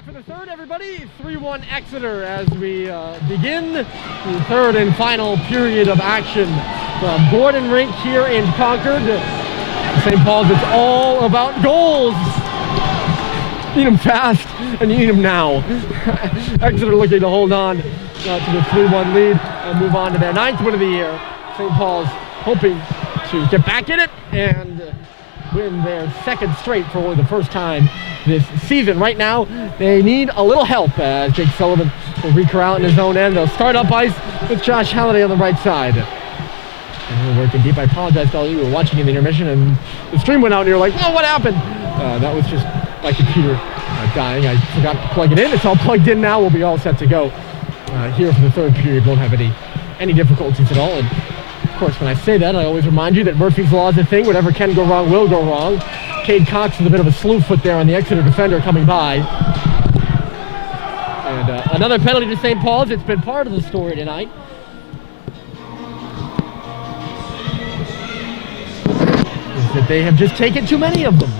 back for the third, everybody. 3-1 Exeter as we begin the third and final period of action from Gordon Rink here in Concord. St. Paul's, it's all about goals. Need them fast, and you need them now. Exeter looking to hold on to the 3-1 lead and move on to their 9th win of the year. St. Paul's hoping to get back in it and win their second straight for only the first time this season. Right now, they need a little help as Jake Sullivan will re-corral in his own end. They'll start up ice with Josh Halliday on the right side. And we're working deep. I apologize to all you who were watching in the intermission and the stream went out and you're like, oh, what happened? That was just my computer dying. I forgot to plug it in. It's all plugged in now. We'll be all set to go here for the third period. Won't have any difficulties at all. And of course, when I say that, I always remind you that Murphy's Law is a thing. Whatever can go wrong will go wrong. Cade Cox is a bit of a slew foot there on the Exeter defender coming by. And another penalty to St. Paul's. It's been part of the story tonight. Is that they have just taken too many of them.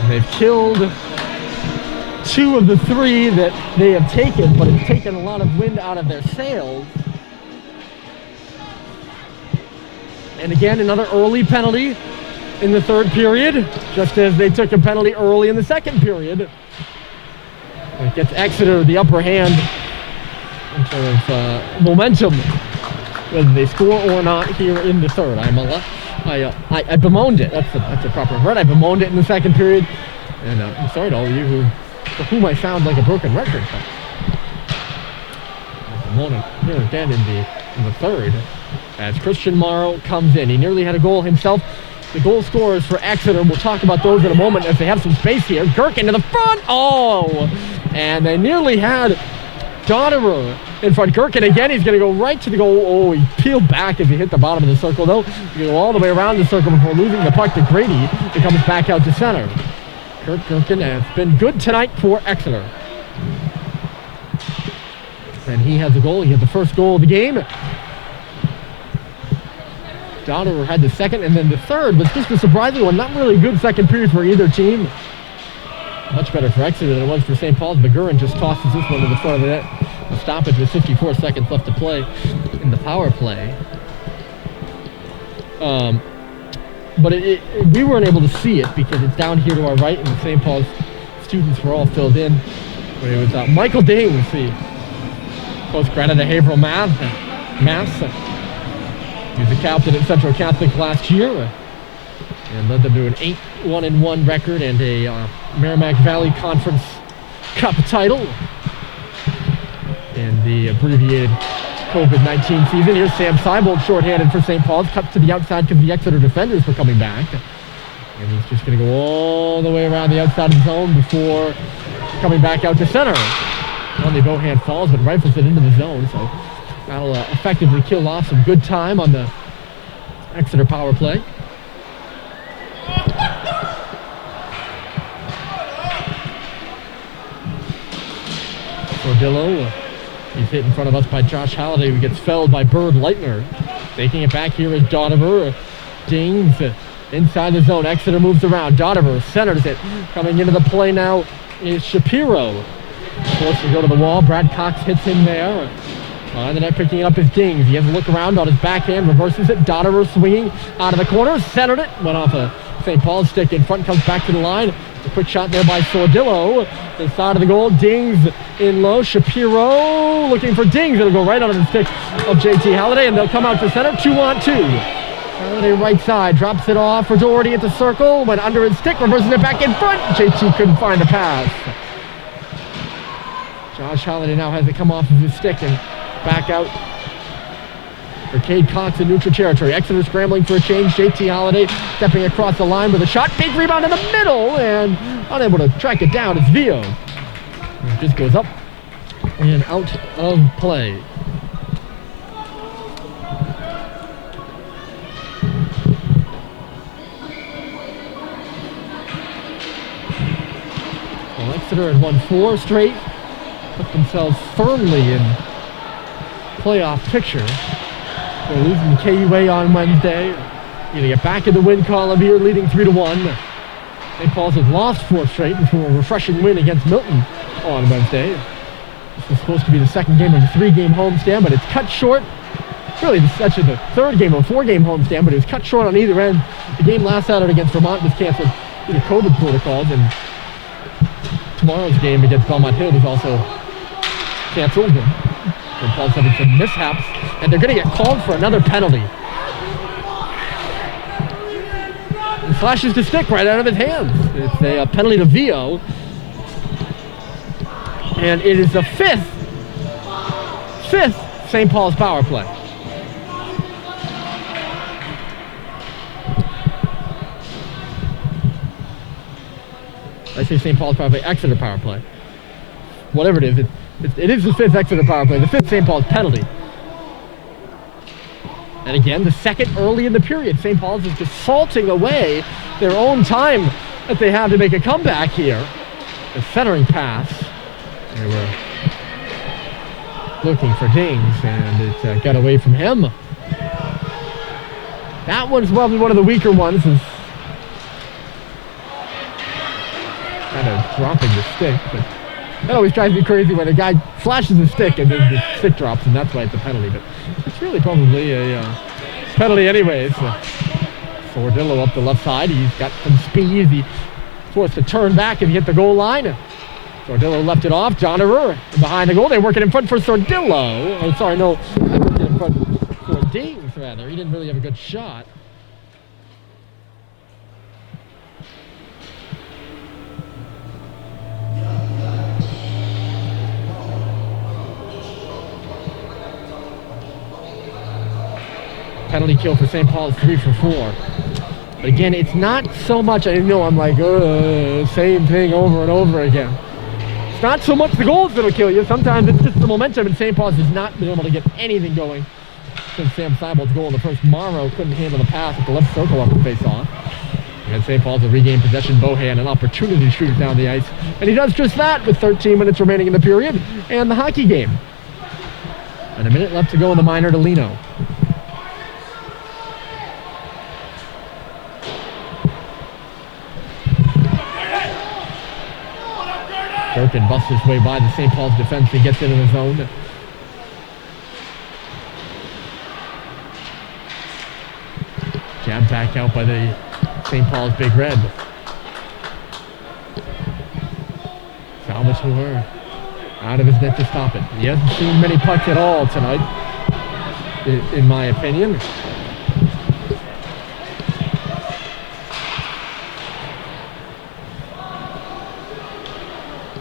And they've killed 2 of the 3 that they have taken, but it's taken a lot of wind out of their sails. And again, another early penalty in the third period, just as they took a penalty early in the second period. It gets Exeter the upper hand in terms of momentum, whether they score or not here in the third. I bemoaned it. That's the proper word. I bemoaned it in the second period. And I'm sorry to all of you for whom I sound like a broken record. But I bemoaned it here again in the third. As Christian Morrow comes in. He nearly had a goal himself. The goal scorers for Exeter, we'll talk about those in a moment as they have some space here. Gherkin to the front. Oh! And they nearly had Donnerer in front. Gherkin again, he's going to go right to the goal. Oh, he peeled back as he hit the bottom of the circle, though. He go all the way around the circle before losing the puck to Grady. It comes back out to center. Kurt Gherkin has been good tonight for Exeter. And he has a goal. He had the first goal of the game. Donnerer had the second, and then the third was just a surprising one. Not really a good second period for either team. Much better for Exeter than it was for St. Paul's. Gurin just tosses this one to the front of the net. A stoppage with 54 seconds left to play in the power play. But we weren't able to see it because it's down here to our right, and the St. Paul's students were all filled in. But it was Michael Dings, the post-grad at Haverhill Mass. He was the captain at Central Catholic last year and led them to an 8-1-1 record and a Merrimack Valley Conference Cup title in the abbreviated COVID-19 season. Here's Sam Seibold shorthanded for St. Paul's, cut to the outside because the Exeter defenders were coming back. And he's just going to go all the way around the outside of the zone before coming back out to center. Only Bohan falls but rifles it into the zone, so that'll effectively kill off some good time on the Exeter power play. Sordillo, he's hit in front of us by Josh Halliday, who gets felled by Bird Leitner. Taking it back here is Donnerer. Dings inside the zone. Exeter moves around. Donnerer centers it. Coming into the play now is Shapiro. Forced to go to the wall. Brad Cox hits him there. On the net, picking it up is Dings. He has a look around on his backhand, reverses it. Donnerer swinging out of the corner, centered it. Went off a St. Paul's stick in front, comes back to the line. A quick shot there by Sordillo. Inside of the goal, Dings in low. Shapiro looking for Dings. It'll go right under the stick of JT Halliday, and they'll come out to center. 2-on-2. Halliday right side, drops it off for Doherty at the circle. Went under his stick, reverses it back in front. JT couldn't find a pass. Josh Halliday now has it come off of his stick and back out for Cade Cox in neutral territory. Exeter scrambling for a change. JT Halliday stepping across the line with a shot. Big rebound in the middle and unable to track it down. It's Vio. It just goes up and out of play. Well, Exeter had won 4 straight. Put themselves firmly in playoff picture. They're losing KUA on Wednesday. Gonna get back in the win column here, leading 3-1. St. Paul's has lost 4 straight before a refreshing win against Milton on Wednesday. This was supposed to be the second game of a 3-game homestand, but it's cut short. Really, this is actually the third game of a 4-game homestand, but it was cut short on either end. The game last Saturday against Vermont was canceled due to COVID protocols, and tomorrow's game against Belmont Hill was also canceled. St. Paul's having some mishaps, and they're going to get called for another penalty. He flashes the stick right out of his hands. It's a penalty to Vio. And it is the fifth St. Paul's power play. I say St. Paul's power play, Exeter power play. Whatever it is, it is the 5th Exeter power play, the 5th St. Paul's penalty. And again, the second early in the period. St. Paul's is just salting away their own time that they have to make a comeback here. The centering pass. They were looking for Dings, and it got away from him. That one's probably one of the weaker ones. Is kind of dropping the stick, but that always drives me crazy when a guy flashes a stick and then the stick drops, and that's why it's a penalty. But it's really probably a penalty anyways. Sordillo up the left side. He's got some speed. He's forced to turn back and hit the goal line. Sordillo left it off. Johniver behind the goal. They work it in front for Sordillo. Oh, sorry, no. They worked it in front for Dings, rather. He didn't really have a good shot. Penalty kill for St. Paul's, 3 for 4. But again, it's not so much, I know I'm like, same thing over and over again. It's not so much the goals that'll kill you. Sometimes it's just the momentum, and St. Paul's has not been able to get anything going since Sam Seibold's goal in the first. Morrow couldn't handle the pass at the left circle off the face-off. And St. Paul's will regain possession. Bohan, an opportunity to shoot it down the ice. And he does just that with 13 minutes remaining in the period and the hockey game. And a minute left to go in the minor to Lino. Durkin busts his way by the St. Paul's defense and gets into the zone. Jabbed back out by the St. Paul's Big Red. Salvage Hoover out of his net to stop it. He hasn't seen many pucks at all tonight, in my opinion.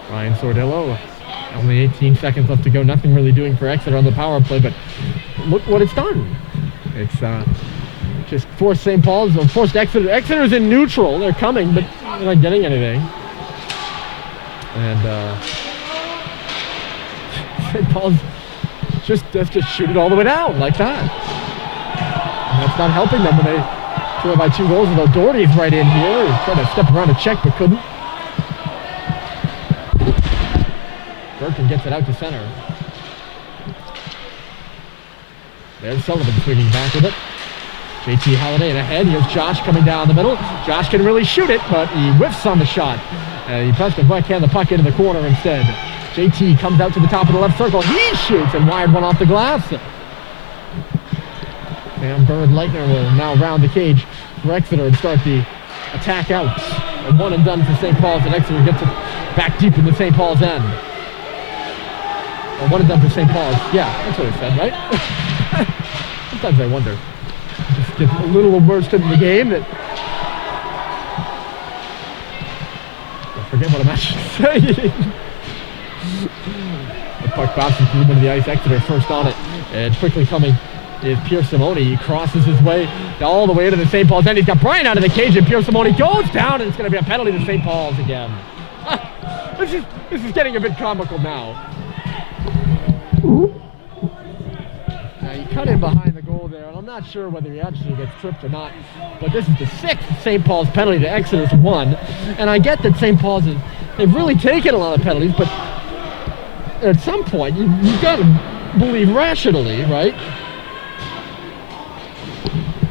Ryan Sordillo, only 18 seconds left to go. Nothing really doing for Exeter on the power play, but look what it's done. It's just forced St. Paul's, or forced Exeter. Exeter's in neutral. They're coming, but they're not getting anything. And St. Paul's just shoot it all the way down like that. And that's not helping them when they trail by 2 goals. Although Doherty's right in here. He's trying to step around to check, but couldn't. Durkin gets it out to center. There's Sullivan swinging back with it. JT Halliday in ahead. Here's Josh coming down the middle. Josh can really shoot it, but he whiffs on the shot. He pressed the backhand the puck into the corner instead. JT comes out to the top of the left circle. He shoots and wired one off the glass. Sam Bird-Leitner will now round the cage for Exeter and start the attack out. A one and done for St. Paul's, and Exeter gets it back deep in the St. Paul's end. Or one and done for St. Paul's. Yeah, that's what it said, right? Sometimes I wonder. Just get a little immersed in the game that I forget what I'm actually saying. The puck bounces through into the ice. Exeter first on it, and quickly coming is Pierre Simone. He crosses his way all the way to the St. Paul's end. He's got Brian out of the cage, and Pierre Simone goes down, and it's going to be a penalty to St. Paul's again. This is getting a bit comical now. Now he cut in behind the goal there, and I'm not sure whether he actually gets tripped or not, but this is the 6th St. Paul's penalty to Exeter's 1. And I get that St. Paul's they've really taken a lot of penalties, but at some point you've got to believe rationally, right?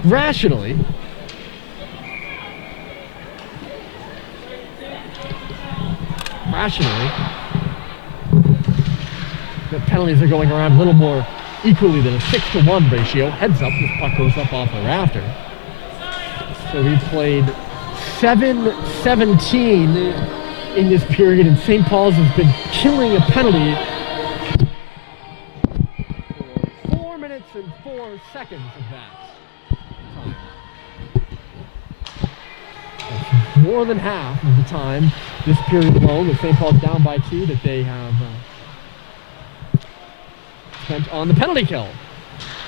Rationally, rationally. The penalties are going around a little more equally than a 6-to-1 ratio. Heads up, this puck goes up off the rafter. So we've played 7-17 in this period, and St. Paul's has been killing a penalty for 4 minutes and 4 seconds of that time. That's more than half of the time this period alone, with St. Paul's down by 2, that they have spent on the penalty kill.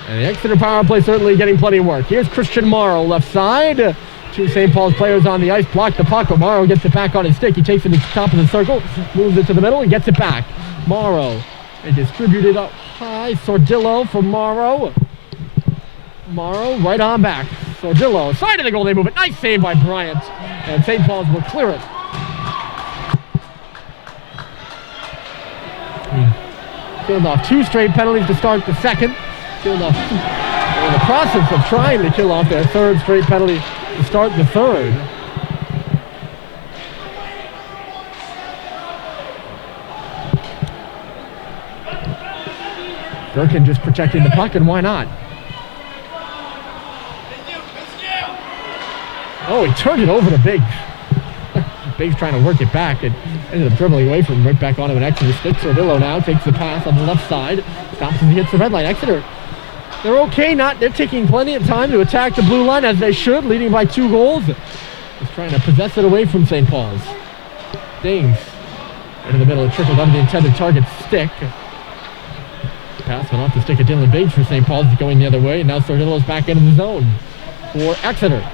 And the Exeter power play certainly getting plenty of work. Here's Christian Morrow, left side. 2 St. Paul's players on the ice, block the puck, but Morrow gets it back on his stick. He takes it to the top of the circle, moves it to the middle, and gets it back. Morrow, they distribute it up high. Sordillo for Morrow. Morrow right on back. Sordillo, side of the goal, they move it. Nice save by Bryant. And St. Paul's will clear it. Killed off 2 straight penalties to start the second. Killed off in the process of trying to kill off their 3rd straight penalty to start the 3rd. Gherkin just protecting the puck, and why not? Oh, he turned it over to Biggs. Biggs trying to work it back and ended up dribbling away from him, right back onto an Exeter stick. Sordillo now takes the pass on the left side. Stops as he hits the red line. Exeter, they're okay. They're taking plenty of time to attack the blue line, as they should, leading by 2 goals. Just trying to possess it away from St. Paul's. Dings into the middle, it trickled under the intended target's stick. Pass went off the stick of Dylan Biggs for St. Paul's, going the other way, and now Sordillo's back into the zone for Exeter.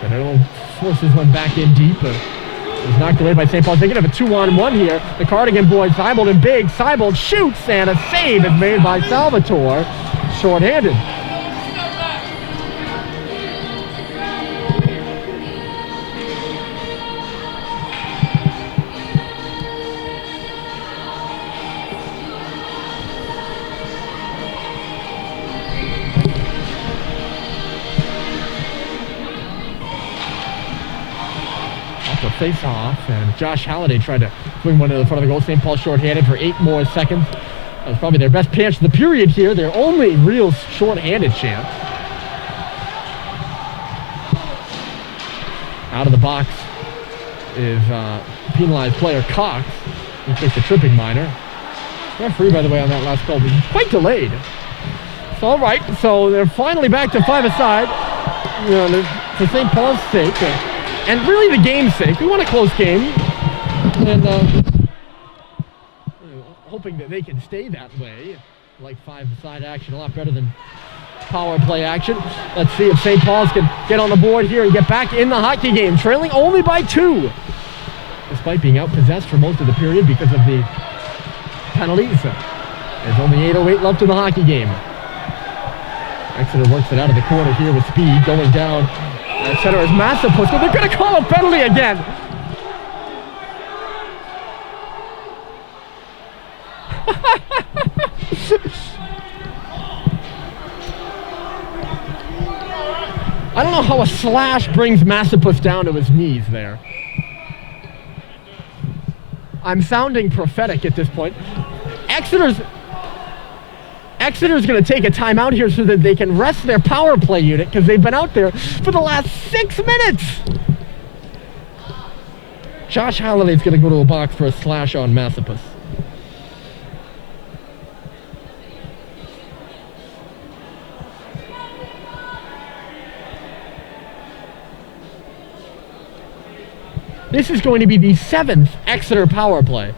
Sordillo forces one back in deep. It was knocked away by St. Paul's. They can have a 2-on-1 here. The Cardigan boys, Seibold and Biggs. Seibold shoots, and a save is made by Salvatore, shorthanded. Face off, and Josh Halliday tried to swing one to the front of the goal. St. Paul shorthanded for 8 more seconds. That was probably their best chance of the period here. Their only real shorthanded chance. Out of the box is penalized player Cox, who takes a tripping minor. Referee, by the way, on that last call was quite delayed. So, all right, so they're finally back to 5-a-side. For St. Paul's sake. And really the game's sake. We want a close game. And hoping that they can stay that way. Like 5-a-side action a lot better than power play action. Let's see if St. Paul's can get on the board here and get back in the hockey game. Trailing only by 2. Despite being outpossessed for most of the period because of the penalties. There's only 8:08 left in the hockey game. Exeter works it out of the corner here with speed going down. Exeter is massive push, but they're going to call a penalty again. I don't know how a slash brings Massapus down to his knees there. I'm sounding prophetic at this point. Exeter's going to take a timeout here so that they can rest their power play unit, because they've been out there for the last 6 minutes. Josh Halliday's going to go to a box for a slash on Massapus. This is going to be the 7th Exeter power play,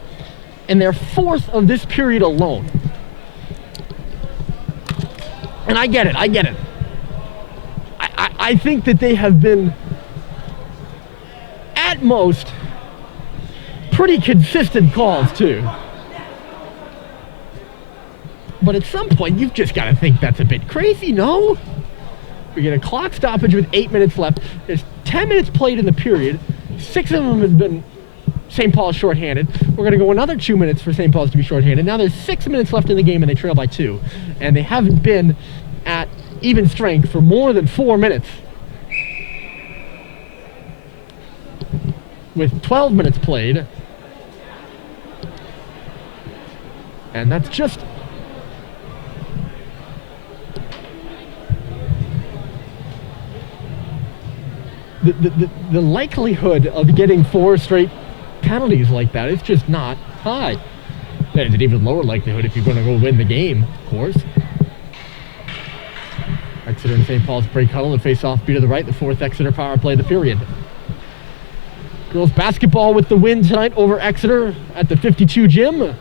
and their 4th of this period alone. And I get it. I think that they have been, at most, pretty consistent calls, too. But at some point, you've just got to think that's a bit crazy, no? We get a clock stoppage with 8 minutes left. There's 10 minutes played in the period. 6 of them have been St. Paul's shorthanded. We're going to go another 2 minutes for St. Paul's to be shorthanded. Now there's 6 minutes left in the game, and they trail by 2. And they haven't been at even strength for more than 4 minutes. with 12 minutes played. And that's just... The likelihood of getting 4 straight penalties like that is just not high. There's an even lower likelihood if you're going to go win the game, of course. Exeter and St. Paul's break huddle and face-off B to the right, the 4th Exeter power play of the period. Girls basketball with the win tonight over Exeter at the 52 gym.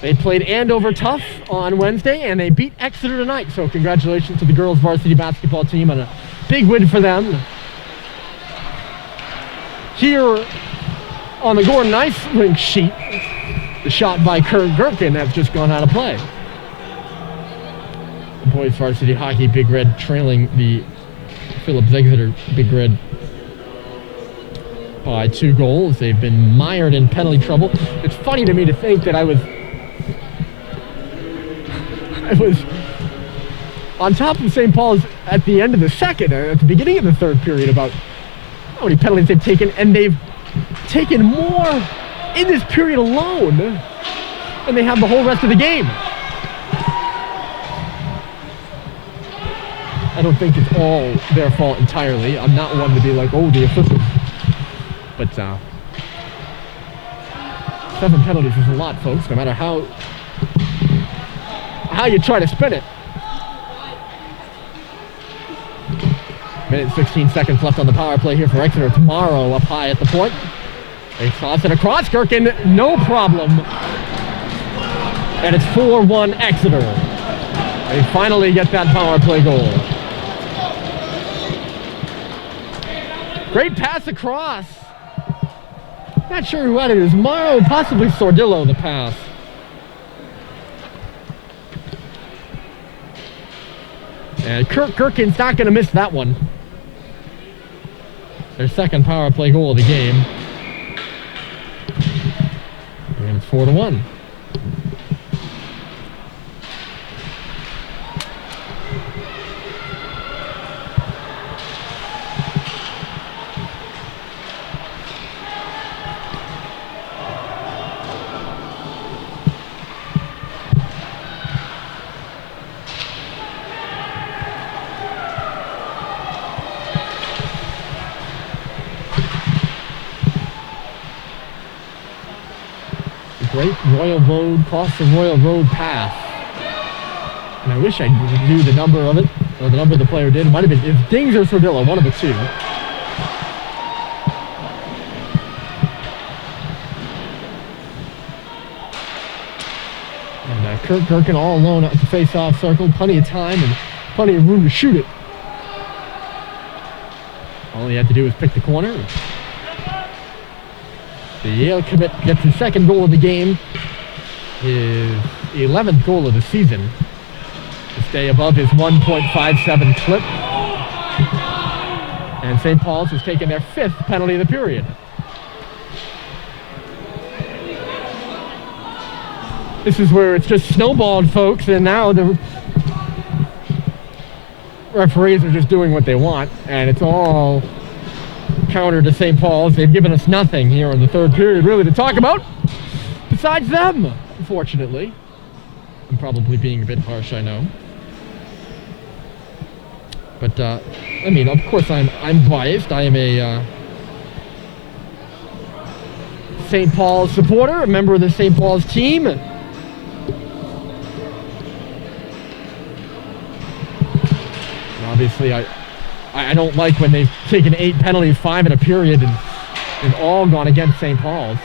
They played Andover tough on Wednesday, and they beat Exeter tonight. So congratulations to the girls varsity basketball team on a big win for them. Here on the Gordon Ice Rink sheet, the shot by Kurt Gherkin has just gone out of play. The boys varsity hockey Big Red trailing the Phillips Exeter Big Red by 2 goals. They've been mired in penalty trouble. It's funny to me to think that I was on top of St. Paul's at the end of the second, at the beginning of the third period, about how many penalties they've taken, and they've taken more in this period alone than they have the whole rest of the game. I don't think it's all their fault entirely. I'm not one to be like, oh, the officials. But 7 penalties is a lot, folks, no matter how you try to spin it. Minute 16 seconds left on the power play here for Exeter. Tomorrow up high at the point. They toss it across. Gherkin, no problem. And it's 4-1 Exeter. They finally get that power play goal. Great pass across. Not sure who had it. It was Morrow, possibly Sordillo, the pass. And Kurt Gherkin's not going to miss that one. Their second power play goal of the game. And it's 4-1. Great Royal Road, cross the Royal Road path. And I wish I knew the number of it, or the number the player did. It might have been if Dings or Sordillo, one of the two. And Kurt Gherkin all alone at the face-off circle. Plenty of time and plenty of room to shoot it. All he had to do was pick the corner. The Yale commit gets his second goal of the game, his 11th goal of the season, to stay above his 1.57 clip. And St. Paul's has taken their 5th penalty of the period. This is where it's just snowballed, folks, and now the referees are just doing what they want, and it's all counter to St. Paul's. They've given us nothing here in the third period really to talk about besides them, unfortunately. I'm probably being a bit harsh, I know. But I mean, of course I'm biased. I am a St. Paul's supporter, a member of the St. Paul's team. Obviously I don't like when they've taken 8 penalties, 5 in a period, and all gone against St. Paul's.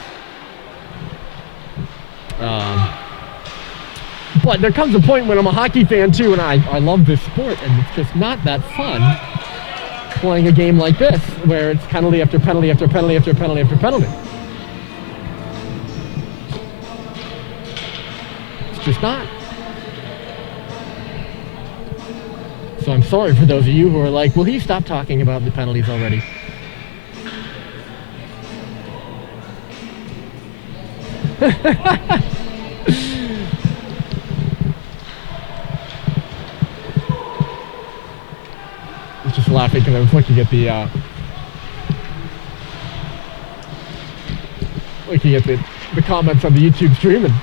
But there comes a point when I'm a hockey fan too, and I love this sport, and it's just not that fun playing a game like this, where it's penalty after penalty after penalty after penalty after penalty. It's just not. So I'm sorry for those of you who are like, will he stop talking about the penalties already? I was just laughing because I was looking at the looking at the comments on the YouTube stream, and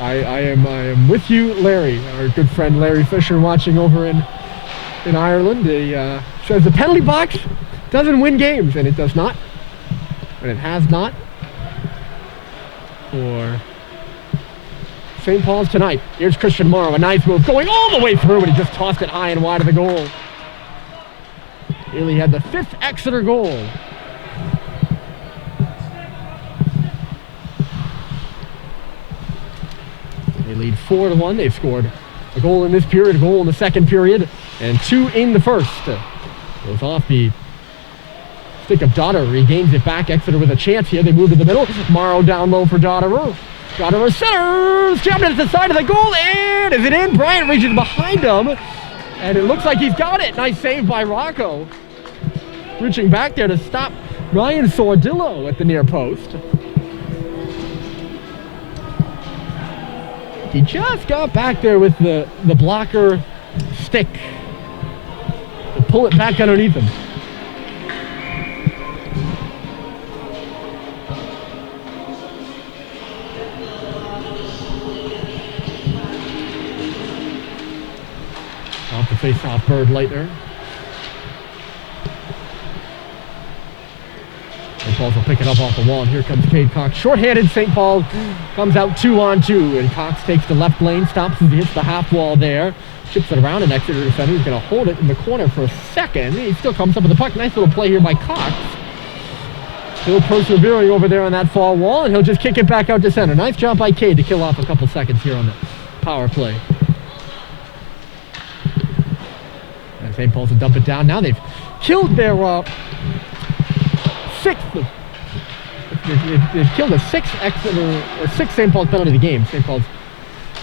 I am with you, Larry, our good friend Larry Fisher, watching over in Ireland. He says the penalty box doesn't win games, and it does not, and it has not for St. Paul's tonight. Here's Christian Morrow, a nice move, going all the way through, and he just tossed it high and wide of the goal. Nearly had the 5th Exeter goal. They lead 4-1. They've scored a goal in this period, a goal in the second period, and 2 in the first. Goes off the stick of Dotterer. Regains it back. Exeter with a chance here. They move to the middle. Morrow down low for Dotterer. Dotterer centers, jumping at the side of the goal, and is it in? Bryant reaches behind him, and it looks like he's got it. Nice save by Rocco. Reaching back there to stop Ryan Sordillo at the near post. He just got back there with the blocker stick to pull it back underneath him. Off the face-off, Bird Leitner. St. Paul's will pick it up off the wall, and here comes Cade Cox. Short-handed, St. Paul comes out 2-on-2, and Cox takes the left lane, stops as he hits the half wall there, chips it around an Exeter defender. He's going to hold it in the corner for a second. He still comes up with the puck. Nice little play here by Cox. Still persevering over there on that far wall, and he'll just kick it back out to center. Nice job by Cade to kill off a couple seconds here on the power play. And St. Paul's will dump it down. Now they've killed their 6th. They've killed a 6th Exeter or 6th St. Paul's penalty of the game. St. Paul's,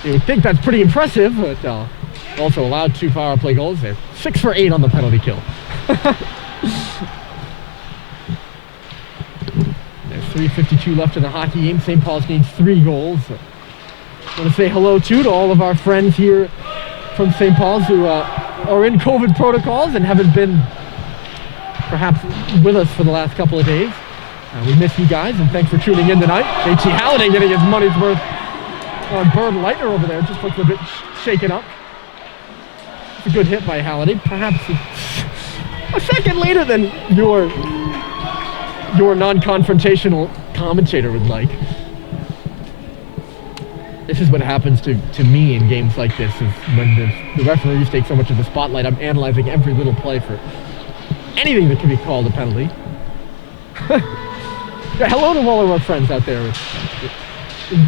you would think that's pretty impressive, but also allowed 2 power play goals. They're 6 for 8 on the penalty kill. There's 3:52 left in the hockey game. St. Paul's needs 3 goals. I want to say hello to all of our friends here from St. Paul's who are in COVID protocols and haven't been perhaps with us for the last couple of days. We miss you guys, and thanks for tuning in tonight. JT Halliday getting his money's worth on Bird Leitner over there. Just looks a bit shaken up. It's a good hit by Halliday. Perhaps a second later than your non-confrontational commentator would like. This is what happens to me in games like this, is when the referees take so much of the spotlight. I'm analyzing every little play for anything that can be called a penalty. Yeah, hello to all of our friends out there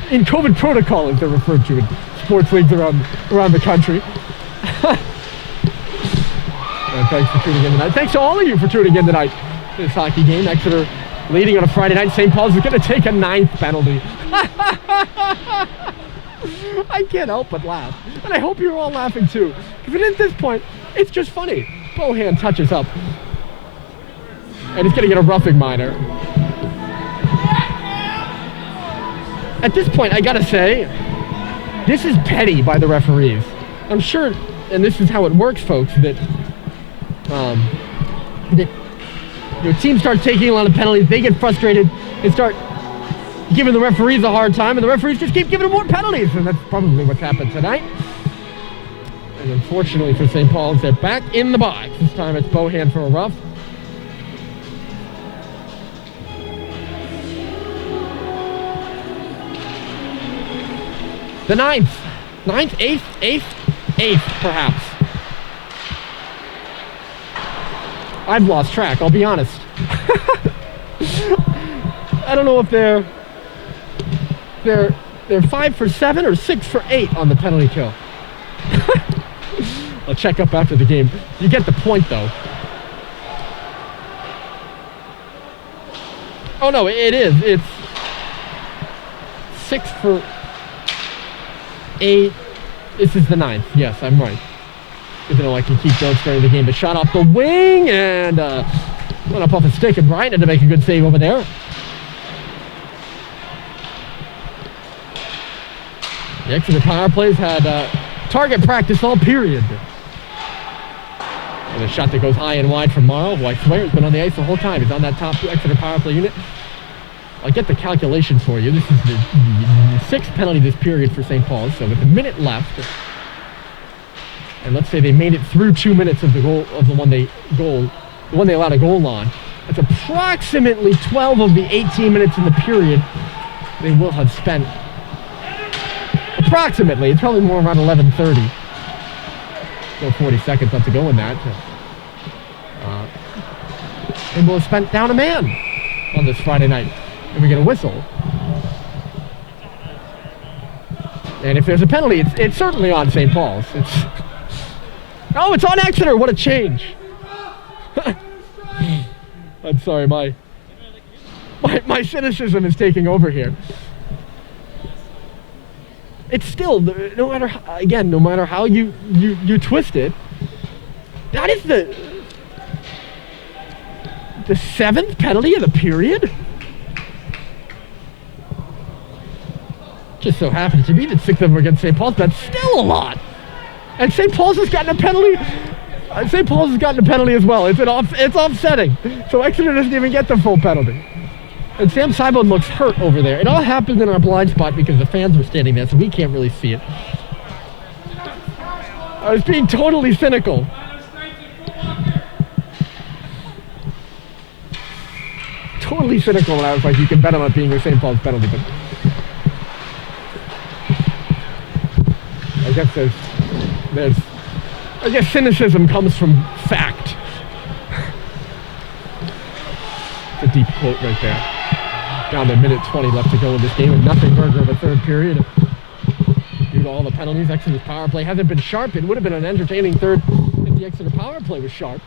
in COVID protocol, as they're referred to in sports leagues around the country. And thanks for tuning in tonight. Thanks to all of you for tuning in tonight. This hockey game, Exeter leading on a Friday night. St. Paul's is going to take a 9th penalty. I can't help but laugh, and I hope you're all laughing too, because at this point, it's just funny. Bohan touches up, and he's going to get a roughing minor. At this point, I gotta say, this is petty by the referees. I'm sure, and this is how it works, folks, that your team starts taking a lot of penalties, they get frustrated and start giving the referees a hard time, and the referees just keep giving them more penalties, and that's probably what's happened tonight. And unfortunately for St. Paul's, they're back in the box. This time it's Bohan for a rough. The 9th, 8th, perhaps. I've lost track, I'll be honest. I don't know if they're 5 for 7 or 6 for 8 on the penalty kill. I'll check up after the game. You get the point, though. Oh no, it is. It's 6 for 8. This is the 9th. Yes, I'm right. Even though I can keep notes during the game. But shot off the wing and went up off a stick, and Bryant had to make a good save over there. The Exeter power plays had target practice all period. And a shot that goes high and wide from Morrow, who I swear has been on the ice the whole time. He's on that top Exeter power play unit. I'll get the calculation for you. This is the sixth penalty this period for St. Paul's. So with a minute left, and let's say they made it through 2 minutes of the one they allowed a goal on. That's approximately 12 of the 18 minutes in the period they will have spent. Approximately, it's probably more around 11:30. Still 40 seconds left to go in that. And we'll have spent down a man on this Friday night. And we get a whistle. And if there's a penalty, it's certainly on St. Paul's. Oh, it's on Exeter. What a change. I'm sorry, my cynicism is taking over here. It's still, no matter how you twist it, that is the seventh penalty of the period. Just so happens to be that 6 of them are against St. Paul's. That's still a lot. And St. Paul's has gotten a penalty. St. Paul's has gotten a penalty as well. It's offsetting. So Exeter doesn't even get the full penalty. And Sam Seibel looks hurt over there. It all happened in our blind spot because the fans were standing there, so we can't really see it. I was being totally cynical. Totally cynical when I was like, you can bet on it being a St. Paul's penalty, but I guess cynicism comes from fact. It's a deep quote right there. Down to minute 20 left to go in this game, and nothing burger of a third period. Due to all the penalties, Exeter's power play hasn't been sharp. It would have been an entertaining third if the Exeter power play was sharp.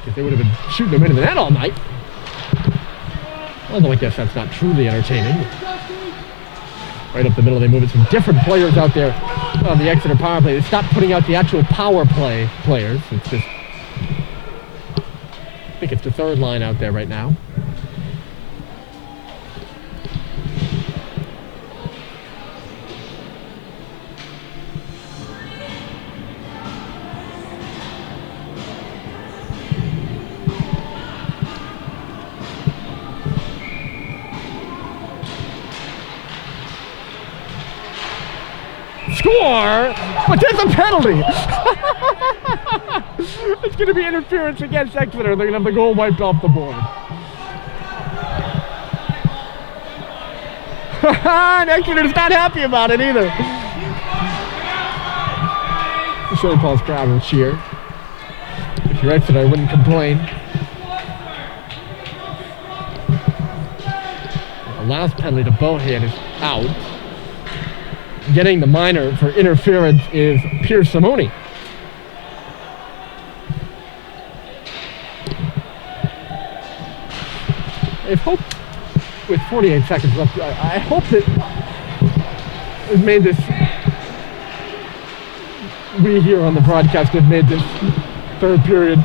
Because they would have been shooting them into the net all night. Although I guess that's not truly entertaining. Right up the middle, they move it. Some different players out there on the Exeter power play. They stopped putting out the actual power play players. It's just, I think it's the third line out there right now. Score, but there's a penalty. It's going to be interference against Exeter. They're going to have the goal wiped off the board. And Exeter's not happy about it either. St. Paul's crowd will cheer. If you're Exeter, I wouldn't complain. The last penalty to Bohan is out. Getting the minor for interference is Pierce Simoni. I hope, with 48 seconds left, I hope that we've made this, we here on the broadcast have made this third period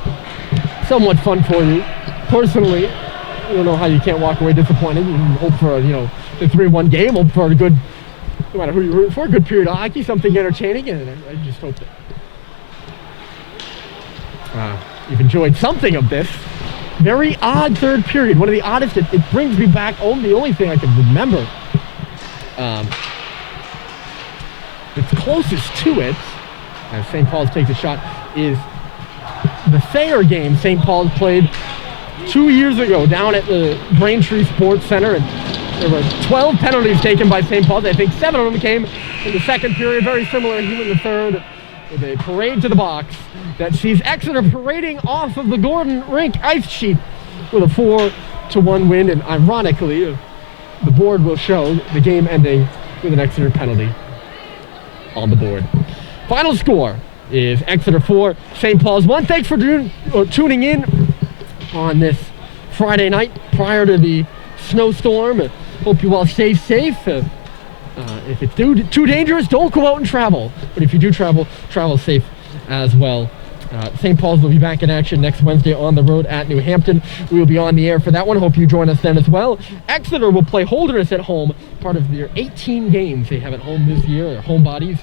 somewhat fun for you. Personally, I don't know how you can't walk away disappointed. You hope for the 3-1 game, hope for a good, no matter who you root for, a good period of hockey, something entertaining, and I just hope that you've enjoyed something of this. Very odd third period, one of the oddest. It brings me back, the only thing I can remember that's closest to it, as St. Paul's takes a shot, is the Thayer game St. Paul's played 2 years ago down at the Braintree Sports Center, and there were 12 penalties taken by St. Paul's. I think 7 of them came in the second period, very similar here in the third, with a parade to the box that sees Exeter parading off of the Gordon Rink ice sheet with a 4-1 win, and ironically, the board will show the game ending with an Exeter penalty on the board. Final score is Exeter 4, St. Paul's 1. Thanks for tuning in on this Friday night prior to the snowstorm. Hope you all stay safe. If it's too dangerous, don't go out and travel. But if you do travel, travel safe as well. St. Paul's will be back in action next Wednesday on the road at New Hampton. We will be on the air for that one. Hope you join us then as well. Exeter will play Holderness at home, part of their 18 games they have at home this year, their home bodies.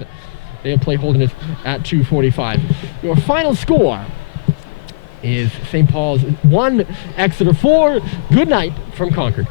They'll play Holderness at 2:45. Your final score is St. Paul's 1, Exeter 4. Good night from Concord.